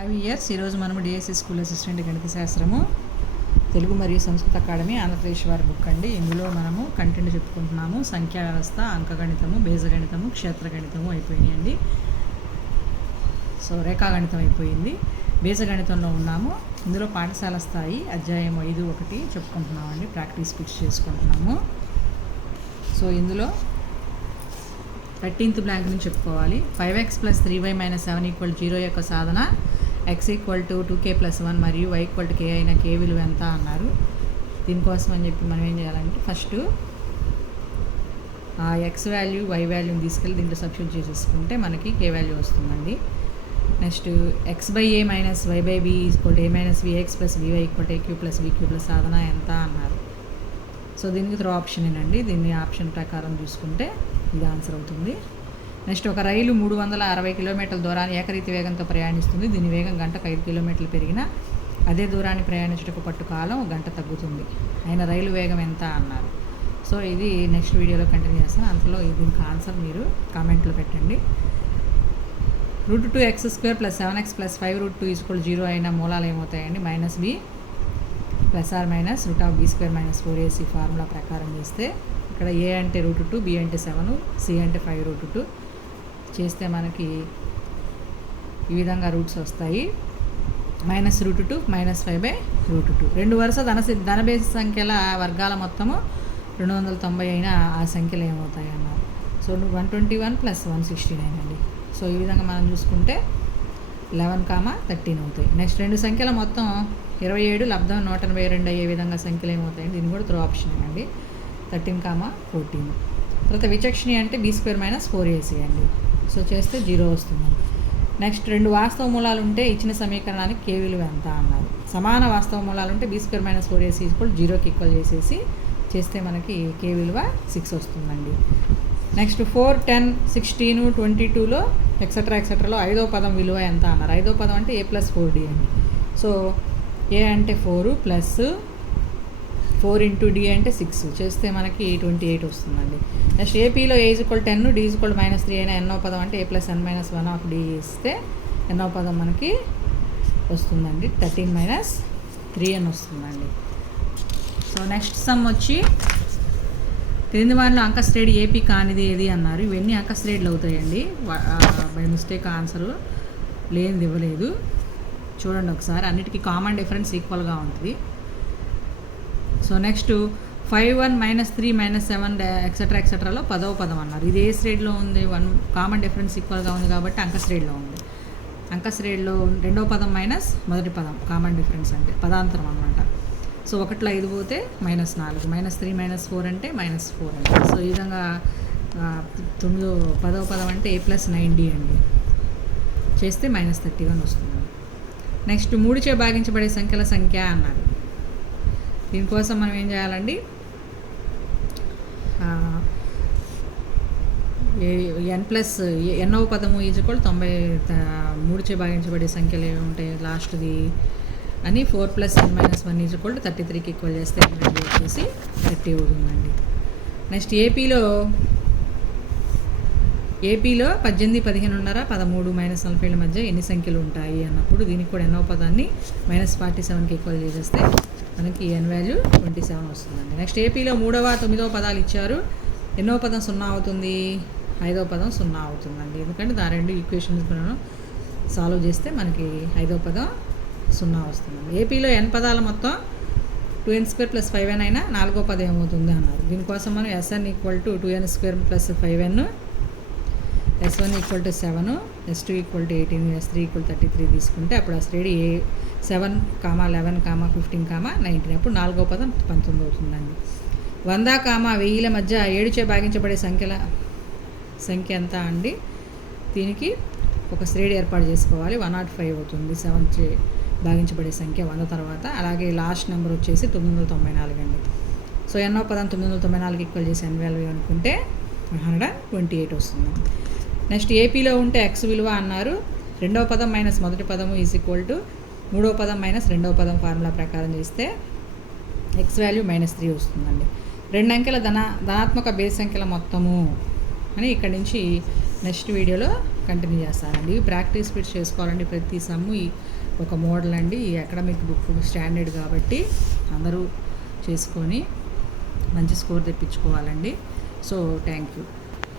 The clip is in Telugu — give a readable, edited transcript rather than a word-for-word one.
5 years ఈరోజు మనం డిఎస్సి స్కూల్ అసిస్టెంట్ గణిత శాస్త్రము తెలుగు మరియు సంస్కృత అకాడమీ ఆంధ్రప్రదేశ్ వారి బుక్ అండి. ఇందులో మనము కంటెంట్ చెప్పుకుంటున్నాము. సంఖ్యా వ్యవస్థ, అంకగణితము, బీజగణితము, క్షేత్రగణితము అయిపోయినాయండి. సో రేఖాగణితం అయిపోయింది. బీజగణితంలో ఉన్నాము. ఇందులో పాఠశాల స్థాయి అధ్యాయం 5.1 చెప్పుకుంటున్నామండి. ప్రాక్టీస్ పిక్స్ చేసుకుంటున్నాము. సో ఇందులో 13th బ్లాంక్ నుంచి చెప్పుకోవాలి. 5x + 3y - 7 = 0 యొక్క సాధన x = 2k + 1 మరియు y = k అయిన k విలువ ఎంత అన్నారు. దీనికోసం అని చెప్పి మనం ఏం చేయాలంటే ఫస్ట్ ఆ x వాల్యూ y వాల్యూని తీసుకెళ్ళి దీంట్లో సబ్స్టిట్యూట్ చేసేసుకుంటే మనకి k వాల్యూ వస్తుందండి. Next x/a - y/b = a - vx + vy = aq + vq సాధన ఎంత అన్నారు. సో దీనికి త్రో ఆప్షన్ ఏనండి. దీన్ని ఆప్షన్ ప్రకారం చూసుకుంటే ఇది ఆన్సర్ అవుతుంది. నెక్స్ట్ ఒక రైలు 360 కిలోమీటర్ల దూరాన్ని ఏకరీతి వేగంతో ప్రయాణిస్తుంది. దీని వేగం గంటకు 5 కిలోమీటర్లు పెరిగినా అదే దూరాన్ని ప్రయాణించుటకు పట్టు కాలం గంట తగ్గుతుంది. అయిన రైలు వేగం ఎంత అన్నారు. సో ఇది నెక్స్ట్ వీడియోలో కంటిన్యూ చేస్తాను. అందులో దీనికి ఆన్సర్ మీరు కామెంట్లో పెట్టండి. √2x² + 7x + 5√2 = 0 అయిన మూలాలు ఏమవుతాయండి. -b ± √b² - 4ac ఫార్ములా ప్రకారం చేస్తే ఇక్కడ a అంటే √2, b అంటే 7, c అంటే 5√2 చేస్తే మనకి ఈ విధంగా రూట్స్ వస్తాయి. -√2 - 5/√2. రెండు వరుస ధనబేసి సంఖ్యల వర్గాల మొత్తము 290 అయినా ఆ సంఖ్యలు ఏమవుతాయి అన్నారు. సో 121 + 169 అండి. సో ఈ విధంగా మనం చూసుకుంటే 11, 13 అవుతాయి. నెక్స్ట్ రెండు సంఖ్యల మొత్తం 27, లబ్ధం 182 అయ్యే విధంగా సంఖ్యలు ఏమవుతాయండి. దీన్ని కూడా త్రో ఆప్షన్ అండి. 13, 14. తర్వాత విచక్షణి అంటే b² - 4ac అండి. సో చేస్తే 0 వస్తుంది. నెక్స్ట్ రెండు వాస్తవ మూలాలు ఉంటే ఇచ్చిన సమీకరణానికి k విలువ ఎంత అన్నారు. సమాన వాస్తవ మూలాలు ఉంటే b² - 4ac = 0కి ఈక్వల్ చేసేసి చేస్తే మనకి k విలువ 6 వస్తుందండి. నెక్స్ట్ 4, 10, 16, 22లో ఎక్సెట్రాలో 5వ పదం విలువ ఎంత అన్నారు. 5వ పదం అంటే a + 4d అండి. సో a అంటే 4 + 4 × d అంటే 6 చేస్తే మనకి 28 వస్తుందండి. నెక్స్ట్ ఏపీలో a = 10, d = -3 అయినా ఎన్నో పదం అంటే a + n - 1 of d ఇస్తే ఎన్నో పదం మనకి వస్తుందండి. 13 - 3n వస్తుందండి. సో నెక్స్ట్ సమ్ వచ్చి క్రింది వారిలో అంక శ్రేణి ఏపీ కానిది ఏది అన్నారు. ఇవన్నీ అంక శ్రేణులు అవుతాయండి. బై మిస్టేక్ ఆన్సరు లేనిది ఇవ్వలేదు. చూడండి ఒకసారి. అన్నిటికీ కామన్ డిఫరెన్స్ ఈక్వల్గా ఉంటుంది. సో నెక్స్ట్ 5, 1, -3, -7 ఎక్సెట్రాలో 10వ పదం అన్నారు. ఇది ఏ శ్రేణిలో ఉంది. 1 కామన్ డిఫరెన్స్ ఈక్వల్గా ఉంది కాబట్టి అంక శ్రేణిలో ఉంది. అంక శ్రేణిలో రెండవ పదం మైనస్ మొదటి పదం కామన్ డిఫరెన్స్ అంటే పదాంతరం అనమాట. సో 1లో 5 పోతే -4, -3 - 4 అంటే -4 అండి. సో ఈ విధంగా 10వ పదం అంటే a + 9d అండి. చేస్తే -31 వస్తుంది. నెక్స్ట్ 3చే భాగించబడే సంఖ్యల సంఖ్య అన్నారు. దీనికోసం మనం ఏం చేయాలండి. nవ పదము = 90. 3చే భాగించబడే సంఖ్యలు ఏమి ఉంటాయి లాస్ట్ది అని 4 + n - 1 = 33కి ఈక్వల్ చేస్తే వచ్చేసి 30 అవుతుందండి. నెక్స్ట్ ఏపీలో 18, 15, 13, -47 మధ్య ఎన్ని సంఖ్యలు ఉంటాయి అన్నప్పుడు దీనికి కూడా ఎన్నో పదాన్ని -47కి ఈక్వల్ చేసేస్తే మనకి n వాల్యూ 27 వస్తుందండి. నెక్స్ట్ ఏపీలో 3వ, 9వ పదాలు ఇచ్చారు. ఎన్నో పదం 0 అవుతుంది. 5వ పదం 0 అవుతుందండి. ఎందుకంటే దాని రెండు ఈక్వేషన్స్ మనం సాల్వ్ చేస్తే మనకి 5వ పదం 0 వస్తుందండి. ఏపీలో n పదాల మొత్తం 2n² + 5n అయినా 4వ పదం ఏమవుతుంది అన్నారు. దీనికోసం మనం SN = 2n² + 5n, S1 = 7, S2 = 18, S3 = 33 తీసుకుంటే అప్పుడు ఆ శ్రేణి 7, 11, 15, 19 అప్పుడు 4వ పదం 19 అవుతుందండి. 100, 1000ల మధ్య 7చే భాగించబడే సంఖ్యల సంఖ్య ఎంత అండి. దీనికి ఒక శ్రేణి ఏర్పాటు చేసుకోవాలి. 105 అవుతుంది 7చే భాగించబడే సంఖ్య 100 తర్వాత. అలాగే లాస్ట్ నెంబర్ వచ్చేసి 994 అండి. సో ఎన్నో పదం 994కి ఈక్వల్ చేసి n వాల్యూ అనుకుంటే 128 వస్తుంది. నెక్స్ట్ ఏపీలో ఉంటే x విలువ అన్నారు. రెండవ పదం మైనస్ మొదటి పదము = మూడవ పదం మైనస్ రెండవ పదం ఫార్ములా ప్రకారం చేస్తే x వాల్యూ -3 వస్తుందండి. రెండు అంకెల ధనాత్మక బేస్ సంఖ్యల మొత్తము అని ఇక్కడి నుంచి నెక్స్ట్ వీడియోలో కంటిన్యూ చేస్తానండి. ప్రాక్టీస్ బిట్స్ చేసుకోవాలండి. ప్రతి సమ్ము ఒక మోడల్ అండి. ఈ అకాడమిక్ బుక్ స్టాండర్డ్ కాబట్టి అందరూ చేసుకొని మంచి స్కోర్ తెప్పించుకోవాలండి. So thank you.